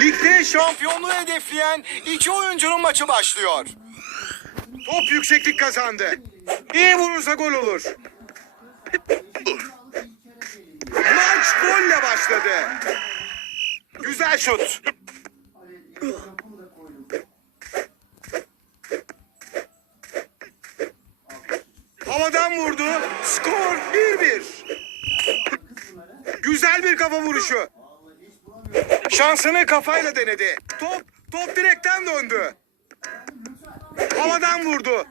Ligde şampiyonluğu hedefleyen iki oyuncunun maçı başlıyor. Top yükseklik kazandı. İyi vurursa gol olur. Maç golle başladı. Güzel şut. Havadan vurdu. Skor 1-1. Kafa vuruşu. Şansını kafayla denedi. Top, top direkten döndü. Havadan vurdu.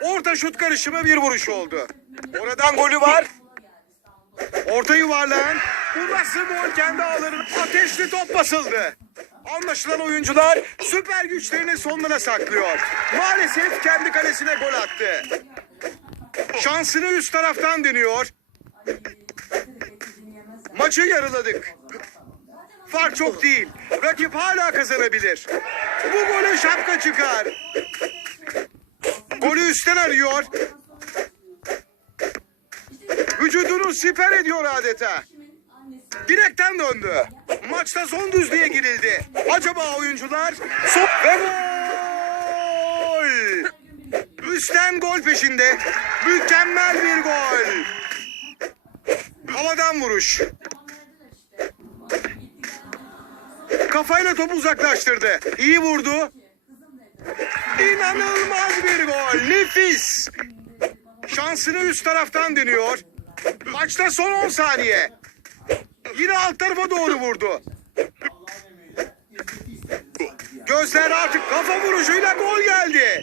Orta şut karışımı bir vuruş oldu. Oradan golü var. Orta yuvarlayan. Bu nasıl gol kendi ağlarına ateşli top basıldı. Anlaşılan oyuncular süper güçlerini sonlara saklıyor. Maalesef kendi kalesine gol attı. Şansını üst taraftan deniyor. Maçı yarıladık. Fark çok değil. Rakip hala kazanabilir. Bu golü şapka çıkar. Golü üstten arıyor. Vücudunu siper ediyor adeta. Direkten döndü. Maçta son düzlüğe girildi. Acaba oyuncular son ve gol. Üstten gol peşinde. Mükemmel bir gol. Havadan vuruş. Kafayla topu uzaklaştırdı. İyi vurdu. İnanılmaz bir gol. Nefis. Şansını üst taraftan deniyor. Maçta son 10 saniye. Yine alt tarafa doğru vurdu. Gözler artık kafa vuruşuyla gol geldi.